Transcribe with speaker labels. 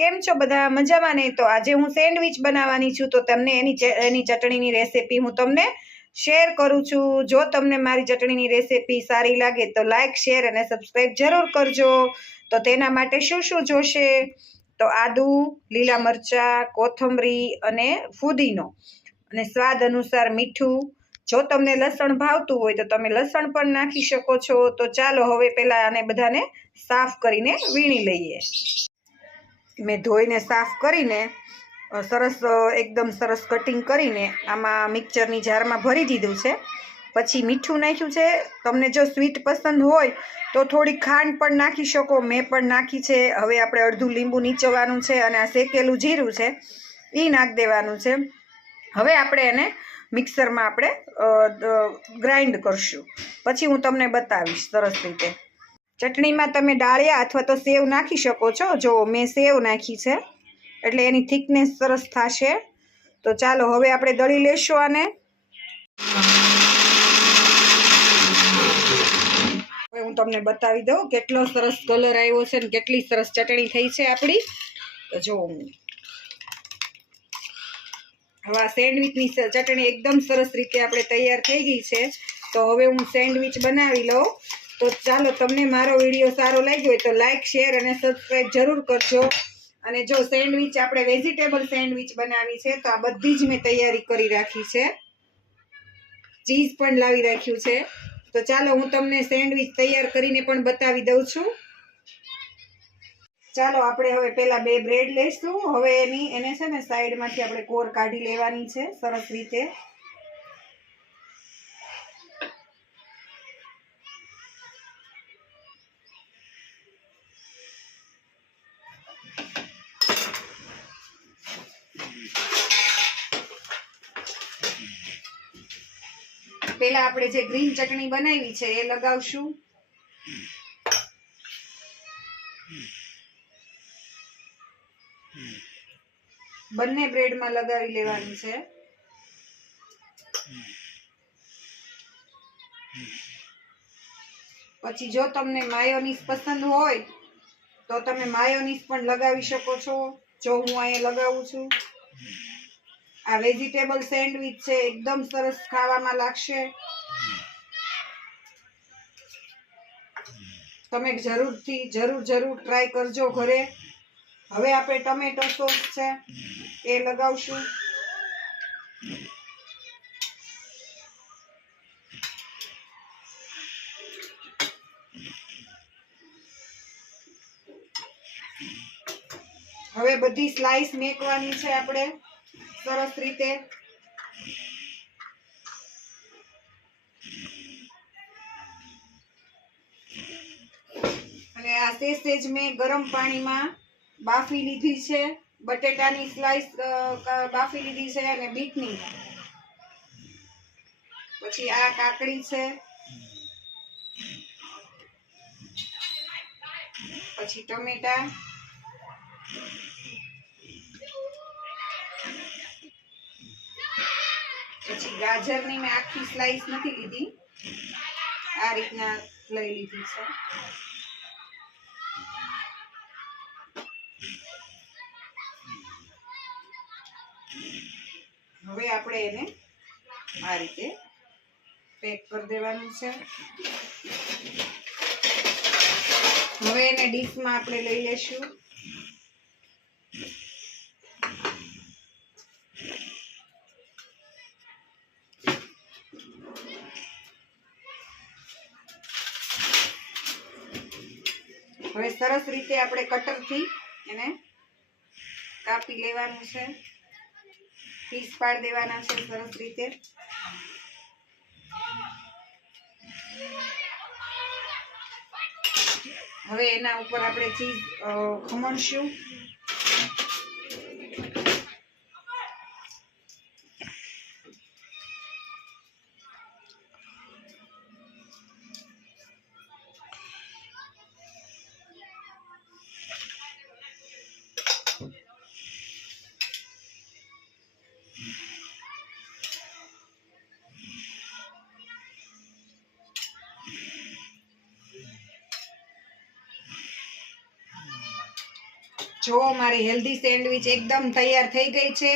Speaker 1: કેમ છો? બધા મજામાં ને? તો આજે હું સેન્ડવિચ બનાવવાની છું, તો તમને એની એની ચટણીની રેસીપી હું તમને શેર કરું છું. જો તમને મારી ચટણીની રેસીપી સારી લાગે, તો લાઇક શેર અને સબસ્ક્રાઈબ જરૂર કરજો. તો તેના માટે શું શું જોશે? તો આદુ, લીલા મરચાં, કોથમરી અને ફુદીનો. અને સ્વાદ અનુસાર મીઠું. જો તમને લસણ ભાવતું હોય, તો તમે લસણ પણ નાખી શકો છો. તો ચાલો, હવે પહેલાં આને બધાને સાફ કરીને વીણી લઈએ. મેં ધોઈને સાફ કરીને સરસ એકદમ સરસ કટિંગ કરીને આમાં મિક્સરની જારમાં ભરી દીધું છે. પછી મીઠું નાખ્યું છે. તમને જો સ્વીટ પસંદ હોય તો થોડી ખાંડ પણ નાખી શકો, મેં પણ નાખી છે. હવે આપણે અડધું લીંબુ નીચવાનું છે અને આ શેકેલું જીરું છે એ નાખી દેવાનું છે. હવે આપણે એને મિક્સરમાં આપણે ગ્રાઇન્ડ કરશું. પછી હું તમને બતાવીશ સરસ રીતે. ચટણીમાં તમે ડાળિયા અથવા તો સેવ નાખી શકો છો. જો મેં સેવ નાખી છે, એટલે એની થિકનેસ સરસ થશે. તો ચાલો હવે આપણે દળી લેશું આને. હવે હું તમને બતાવી દઉં કેટલો સરસ કલર આવ્યો છે ને કેટલી સરસ ચટણી થઈ છે આપણી. તો જો હવે આ સેન્ડવિચની ચટણી એકદમ સરસ રીતે આપણે તૈયાર થઈ ગઈ છે. તો હવે હું સેન્ડવિચ બનાવી લઉં. તો ચાલો તમને મારો વીડિયો સારો લાગ્યો હોય તો લાઈક શેર અને સબસ્ક્રાઈબ જરૂર કરજો. અને જો સેન્ડવિચ, આપણે વેજીટેબલ સેન્ડવિચ બનાવી છે, તો આ બધી જ મેં તૈયારી કરી રાખી છે. ચીઝ પણ લાવી રાખ્યું છે. તો ચાલો હું તમને સેન્ડવિચ તૈયાર કરીને પણ બતાવી દઉં છું. ચાલો આપણે હવે પેલા બે બ્રેડ લઈશું હવે એની, એને છે ને સાઈડમાંથી આપણે કોર કાઢી લેવાની છે, સરસ રીતે. પેલા આપણે જે ગ્રીન ચટણી બનાવી છે, એ લગાવશું. બંને બ્રેડમાં લગાવી લેવાની છે. પછી જો તમને માયોનીઝ પસંદ હોય, તો તમે માયોનીઝ પણ લગાવી શકો છો, જો હું અહીંયા લગાવું છું. આ વેજીટેબલ સેન્ડવિચ છે, એકદમ સરસ ખાવામાં લાગશે. તમે જરૂરથી, જરૂર જરૂર ટ્રાય કરજો ઘરે. હવે આપણે ટમેટો સોસ છે, એ લગાવશું. હવે બધી સ્લાઈસ મેકવાની છે આપણે. સરસ રીતે. અને આ સેજ સેજ મેં ગરમ પાણીમાં બાફી લીધી છે. બટેટાની સ્લાઈસ બાફી લીધી છે અને બીટની. પછી આ કાકડી છે. પછી ટમેટા. પછી ગાજરની મેં આખી સ્લાઈસ નથી લીધી. આ રીતના લઈ લીધી છે. હવે આપણે એને આ રીતે પેક કરી દેવાનું છે. હવે એને ડીશમાં આપણે લઈ લેશું. હવે સરસ રીતે આપણે કટરથી એને કાપી લેવાનું છે. પીસ પાડી દેવાના છે સરસ રીતે. હવે એના ઉપર આપણે ચીઝ ખમણશું. જો મારી હેલ્ધી સેન્ડવિચ એકદમ તૈયાર થઈ ગઈ છે.